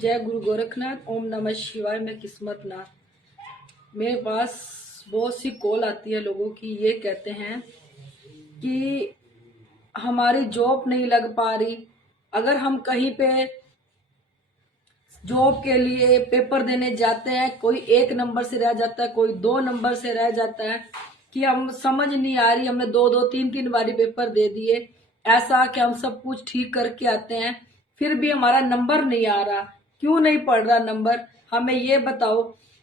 जय गुरु गोरखनाथ। ओम नमः शिवाय। मैं किस्मत नाथ। मेरे पास बहुत सी कॉल आती है लोगों की, ये कहते हैं कि हमारी जॉब नहीं लग पा रही। अगर हम कहीं पे जॉब के लिए पेपर देने जाते हैं, कोई 1 नंबर से रह जाता है, कोई 2 नंबर से रह जाता है, कि हम समझ नहीं आ रही, हमने 2-2 3-3 बारी पेपर दे दिए, ऐसा कि हम सब कुछ ठीक करके आते हैं फिर भी हमारा नंबर नहीं आ रहा। क्यों नहीं पड़ रहा नंबर, हमें ये बताओ।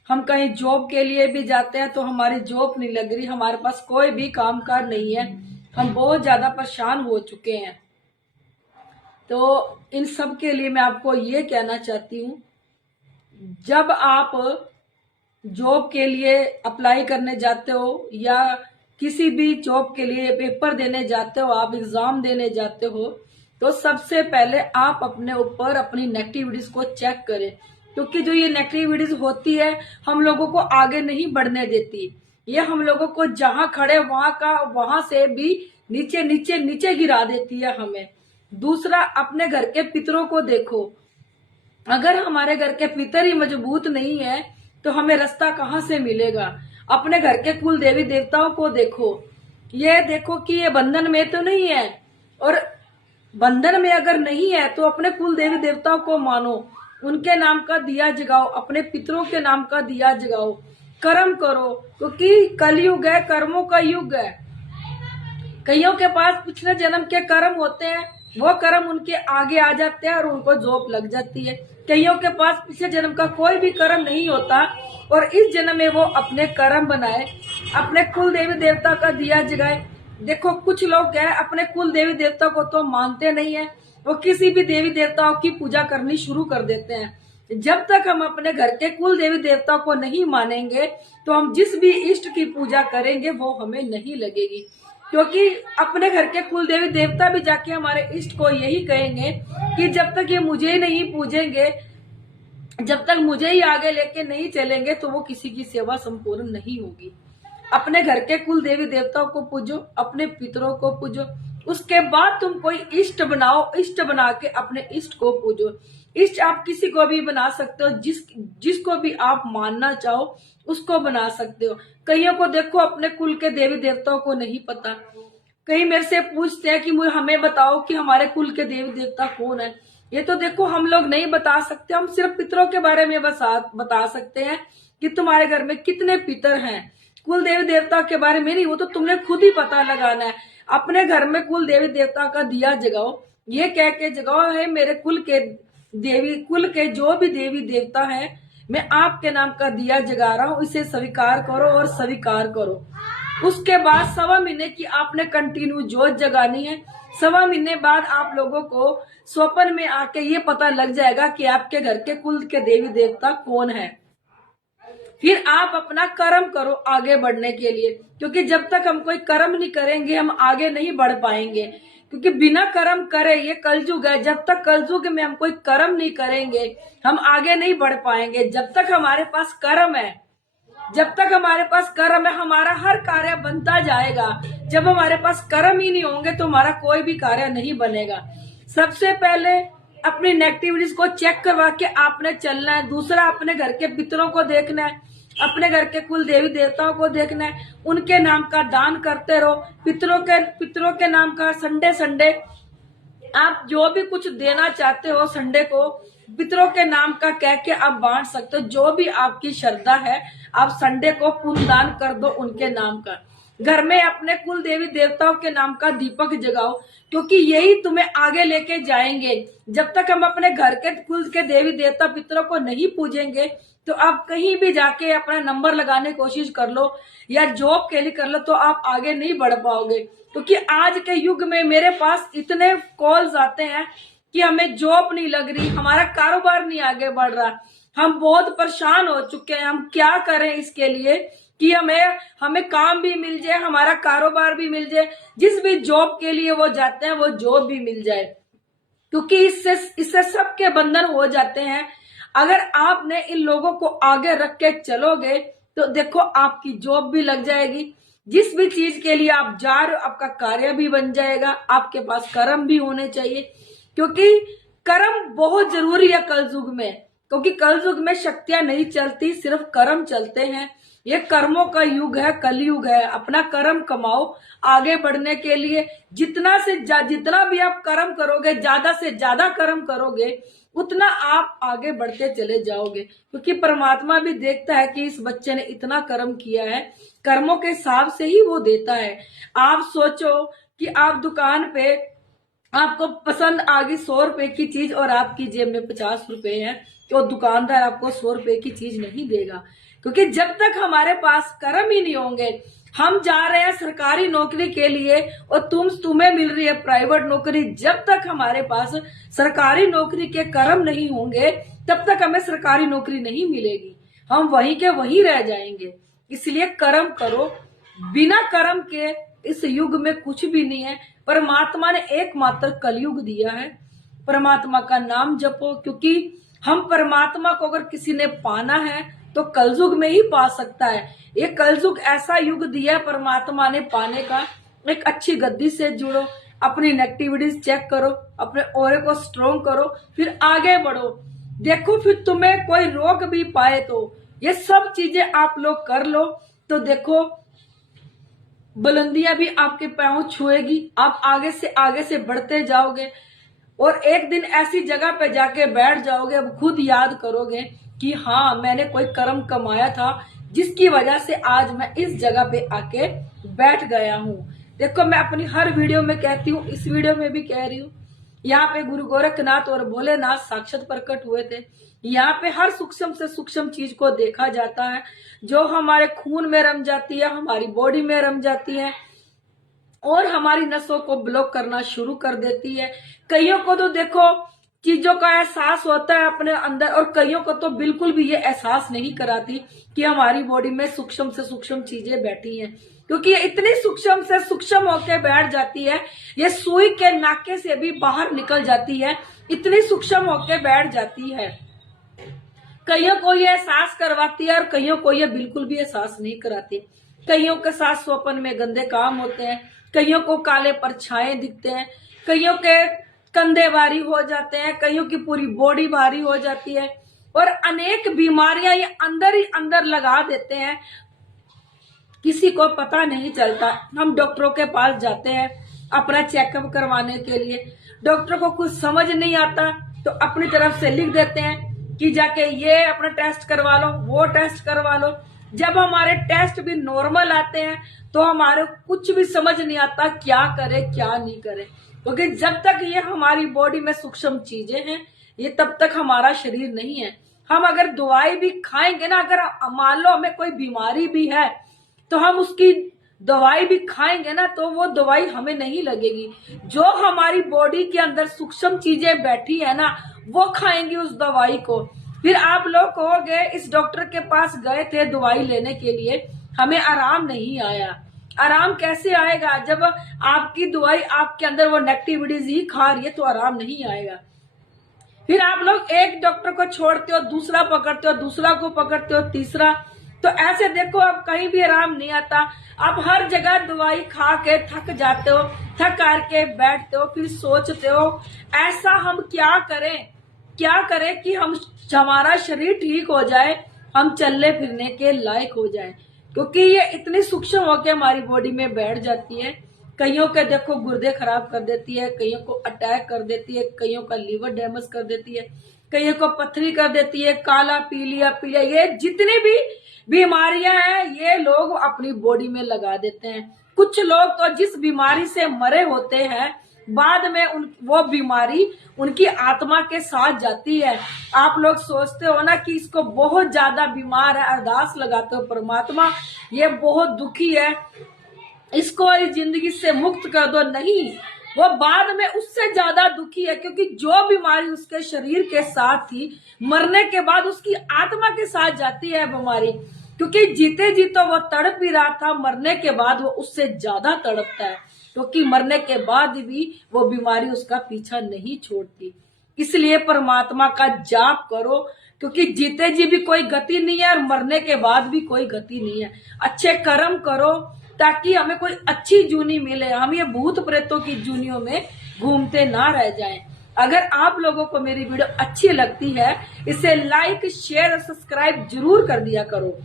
हम कहीं जॉब के लिए भी जाते हैं तो हमारी जॉब नहीं लग रही, हमारे पास कोई भी कामकाज नहीं है, हम बहुत ज्यादा परेशान हो चुके हैं। तो इन सब के लिए मैं आपको ये कहना चाहती हूँ, जब आप जॉब के लिए अप्लाई करने जाते हो या किसी भी जॉब के लिए पेपर देने जाते हो, आप एग्जाम देने जाते हो, तो सबसे पहले आप अपने ऊपर अपनी नेगेटिविटीज को चेक करें, क्योंकि जो ये नेगेटिविटीज होती है हम लोगों को आगे नहीं बढ़ने देती। ये हम लोगों को जहां खड़े वहां से भी नीचे नीचे नीचे गिरा देती है हमें। दूसरा, अपने घर के पितरों को देखो। अगर हमारे घर के पितर ही मजबूत नहीं है तो हमें रास्ता कहाँ से मिलेगा। अपने घर के कुल देवी देवताओं को देखो, ये देखो कि ये बंधन में तो नहीं है, और बंधन में अगर नहीं है तो अपने कुल देवी देवताओं को मानो, उनके नाम का दिया जगाओ, अपने पितरों के नाम का दिया जगाओ, कर्म करो, क्योंकि कलयुग है, कर्मों का युग है। कईयों के पास पिछले जन्म के कर्म होते हैं, वो कर्म उनके आगे आ जाते हैं और उनको जॉब लग जाती है। कईयों के पास पिछले जन्म का कोई भी कर्म नहीं होता और इस जन्म में वो अपने कर्म बनाए, अपने कुल देवी देवता का दिया जगाए। देखो, कुछ लोग हैं अपने कुल देवी देवता को तो मानते नहीं है, वो किसी भी देवी देवताओं की पूजा करनी शुरू कर देते हैं। जब तक हम अपने घर के कुल देवी देवता को नहीं मानेंगे तो हम जिस भी इष्ट की पूजा करेंगे वो हमें नहीं लगेगी, क्योंकि अपने घर के कुल देवी देवता भी जाके हमारे इष्ट को यही कहेंगे कि जब तक ये मुझे ही नहीं पूजेंगे, जब तक मुझे ही आगे लेके नहीं चलेंगे तो वो किसी की सेवा संपूर्ण नहीं होगी। अपने घर के कुल देवी देवताओं को पूजो, अपने पितरों को पूजो, उसके बाद तुम कोई इष्ट बनाओ, इष्ट बना के अपने इष्ट को पूजो। इष्ट आप किसी को भी बना सकते हो, जिसको भी आप मानना चाहो उसको बना सकते हो। कईयों को देखो अपने कुल के देवी देवताओं को नहीं पता। कई मेरे से पूछते हैं कि मुझे हमें बताओ कि हमारे कुल के देवी देवता कौन है। ये तो देखो हम लोग नहीं बता सकते, हम सिर्फ पितरों के बारे में बता सकते हैं कि तुम्हारे घर में कितने पितर हैं। कुल देवी देवता के बारे में नहीं, वो तो तुमने खुद ही पता लगाना है। अपने घर में कुल देवी देवता का दिया जगाओ, ये कह के जगाओ है मेरे कुल के जो भी देवी देवता है, मैं आपके नाम का दिया जगा रहा हूँ, इसे स्वीकार करो और स्वीकार करो। उसके बाद 1.25 महीने की आपने कंटिन्यू जोत जगानी है। 1.25 महीने बाद आप लोगों को स्वप्न में आके ये पता लग जाएगा कि आपके घर के कुल के देवी देवता कौन है। फिर आप अपना कर्म करो आगे बढ़ने के लिए, क्योंकि जब तक हम कोई कर्म नहीं करेंगे हम आगे नहीं बढ़ पाएंगे। क्योंकि बिना कर्म करे, ये कलयुग है, जब तक कलयुग में हम कोई कर्म नहीं करेंगे हम आगे नहीं बढ़ पाएंगे। जब तक हमारे पास कर्म है, जब तक हमारे पास कर्म है, हमारा हर कार्य बनता जाएगा। जब हमारे पास कर्म ही नहीं होंगे तो हमारा कोई भी कार्य नहीं बनेगा। सबसे पहले अपनी नेगेटिविटीज को चेक करवा के आपने चलना है। दूसरा, अपने घर के पितरों को देखना है, अपने घर के कुल देवी देवताओं को देखना है, उनके नाम का दान करते रहो। पितरों के नाम का संडे आप जो भी कुछ देना चाहते हो संडे को पितरों के नाम का कह के आप बांट सकते हो। जो भी आपकी श्रद्धा है आप संडे को पुण्य दान कर दो उनके नाम का। घर में अपने कुल देवी देवताओं के नाम का दीपक जगाओ, क्योंकि यही तुम्हें आगे लेके जाएंगे। जब तक हम अपने घर के कुल के देवी देवता पितरों को नहीं पूजेंगे तो आप कहीं भी जाके अपना नंबर लगाने की कोशिश कर लो या जॉब के लिए कर लो तो आप आगे नहीं बढ़ पाओगे। क्योंकि आज के युग में मेरे पास इतने कॉल्स आते हैं कि हमें जॉब नहीं लग रही, हमारा कारोबार नहीं आगे बढ़ रहा, हम बहुत परेशान हो चुके हैं। हम क्या करें इसके लिए कि हमें काम भी मिल जाए, हमारा कारोबार भी मिल जाए, जिस भी जॉब के लिए वो जाते हैं वो जॉब भी मिल जाए, क्योंकि इससे सबके बंधन हो जाते हैं। अगर आपने इन लोगों को आगे रख के चलोगे तो देखो आपकी जॉब भी लग जाएगी, जिस भी चीज के लिए आप जा रहे हो आपका कार्य भी बन जाएगा। आपके पास कर्म भी होने चाहिए, क्योंकि कर्म बहुत जरूरी है कलयुग में। क्योंकि कलयुग में शक्तियां नहीं चलती, सिर्फ कर्म चलते हैं। ये कर्मों का युग है, कलयुग है। अपना कर्म कमाओ आगे बढ़ने के लिए। जितना भी आप कर्म करोगे, ज्यादा से ज्यादा कर्म करोगे, उतना आप आगे बढ़ते चले जाओगे। क्योंकि परमात्मा भी देखता है कि इस बच्चे ने इतना कर्म किया है, कर्मों के हिसाब से ही वो देता है। आप सोचो कि आप दुकान पे, आपको पसंद आ गई 100 रुपए की चीज और आपकी जेब में 50 रुपए है, तो दुकानदार आपको 100 रुपए की चीज नहीं देगा। क्योंकि जब तक हमारे पास कर्म ही नहीं होंगे, हम जा रहे हैं सरकारी नौकरी के लिए और तुम्हें मिल रही है प्राइवेट नौकरी, जब तक हमारे पास सरकारी नौकरी के कर्म नहीं होंगे, तब तक हमें सरकारी नौकरी नहीं मिलेगी। हम वहीं के वहीं रह जाएंगे। इसलिए कर्म करो। बिना कर्म के इस युग में कुछ भी नहीं है। परमात्मा ने एकमात्र कलयुग दिया है। परमात्मा का नाम जपो, क्योंकि हम परमात्मा को अगर किसी ने पाना है तो कलयुग में ही पा सकता है। ये कलयुग ऐसा युग दिया है परमात्मा ने पाने का। एक अच्छी गद्दी से जुड़ो, अपनी नेगेटिविटीज चेक करो, अपने ऑरे को स्ट्रॉन्ग करो, फिर आगे बढ़ो। देखो फिर तुम्हें कोई रोक भी पाए तो ये सब चीजें आप लोग कर लो, तो देखो बुलंदियां भी आपके पांव छुएगी। आप आगे से बढ़ते जाओगे और एक दिन ऐसी जगह पे जाके बैठ जाओगे, अब खुद याद करोगे कि हाँ, मैंने कोई कर्म कमाया था जिसकी वजह से आज मैं इस जगह पे आके बैठ गया हूँ। देखो मैं अपनी हर वीडियो में कहती हूँ, इस वीडियो में भी कह रही हूँ, यहाँ पे गुरु गोरखनाथ और भोलेनाथ साक्षात प्रकट हुए थे। यहाँ पे हर सूक्ष्म से सूक्ष्म चीज को देखा जाता है, जो हमारे खून में रम जाती है, हमारी बॉडी में रम जाती है और हमारी नसों को ब्लॉक करना शुरू कर देती है। कईयों को तो देखो चीजों का एहसास होता है अपने अंदर, और कईयों को तो बिल्कुल भी ये एहसास नहीं कराती कि हमारी बॉडी में सूक्ष्म से सूक्ष्म चीजें बैठी हैं। क्योंकि ये इतनी सूक्ष्म से सूक्ष्म होके बैठ जाती है, ये सुई के नाके से भी बाहर निकल जाती है, इतनी सूक्ष्म होके बैठ जाती है। कईयों को ये एहसास करवाती है और कईयों को ये बिल्कुल भी एहसास नहीं कराती। कईयों के साथ स्वप्न में गंदे काम होते हैं, कईयों को काले परछाएं दिखते हैं, कईयों के कंधे भारी हो जाते हैं, कईयों की पूरी बॉडी भारी हो जाती है और अनेक बीमारियां ये अंदर ही अंदर लगा देते हैं, किसी को पता नहीं चलता। हम डॉक्टरों के पास जाते हैं अपना चेकअप करवाने के लिए, डॉक्टर को कुछ समझ नहीं आता तो अपनी तरफ से लिख देते हैं कि जाके ये अपना टेस्ट करवा लो, वो टेस्ट करवा लो। जब हमारे टेस्ट भी नॉर्मल आते हैं तो हमारे कुछ भी समझ नहीं आता क्या करे क्या नहीं करे, क्योंकि जब तक ये हमारी बॉडी में सूक्ष्म चीजें हैं, ये तब तक हमारा शरीर नहीं है। हम अगर दवाई भी खाएंगे ना, अगर मान लो हमें कोई बीमारी भी है तो हम उसकी दवाई भी खाएंगे ना, तो वो दवाई हमें नहीं लगेगी। जो हमारी बॉडी के अंदर सूक्ष्म चीजें बैठी है ना, वो खाएंगी उस दवाई को। फिर आप लोग कहोगे इस डॉक्टर के पास गए थे दवाई लेने के लिए, हमें आराम नहीं आया। आराम कैसे आएगा जब आपकी दवाई आपके अंदर वो नेगेटिविटीज ही खा रही है, तो आराम नहीं आएगा। फिर आप लोग एक डॉक्टर को छोड़ते हो, दूसरा पकड़ते हो, दूसरा को पकड़ते हो, तीसरा, तो ऐसे देखो अब कहीं भी आराम नहीं आता। आप हर जगह दवाई खा के थक जाते हो, थक करके बैठते हो, फिर सोचते हो ऐसा हम क्या करें कि हमारा शरीर ठीक हो जाए, हम चलने फिरने के लायक हो जाए। क्योंकि ये इतनी सूक्ष्म होकर हमारी बॉडी में बैठ जाती है। कईयों के देखो गुर्दे खराब कर देती है, कईयों को अटैक कर देती है, कईयों का लीवर डैमेज कर देती है, कईयों को पथरी कर देती है, काला पीलिया, ये जितनी भी बीमारियां हैं ये लोग अपनी बॉडी में लगा देते हैं। कुछ लोग तो जिस बीमारी से मरे होते हैं, बाद में वो बीमारी उनकी आत्मा के साथ जाती है। आप लोग सोचते हो ना कि इसको बहुत ज्यादा बीमार है, अरदास लगाते हो परमात्मा ये बहुत दुखी है, इसको इस जिंदगी से मुक्त कर दो। नहीं, वो बाद में उससे ज्यादा दुखी है, क्योंकि जो बीमारी उसके शरीर के साथ थी, मरने के बाद उसकी आत्मा के साथ जाती है बीमारी। क्योंकि जीते जी तो वो तड़प ही रहा था, मरने के बाद वो उससे ज्यादा तड़पता है, क्योंकि मरने के बाद भी वो बीमारी उसका पीछा नहीं छोड़ती। इसलिए परमात्मा का जाप करो, क्योंकि जीते जी भी कोई गति नहीं है और मरने के बाद भी कोई गति नहीं है। अच्छे कर्म करो ताकि हमें कोई अच्छी जूनी मिले, हम ये भूत प्रेतों की जूनियों में घूमते ना रह जाएं। अगर आप लोगों को मेरी वीडियो अच्छी लगती है, इसे लाइक शेयर और सब्सक्राइब जरूर कर दिया करो।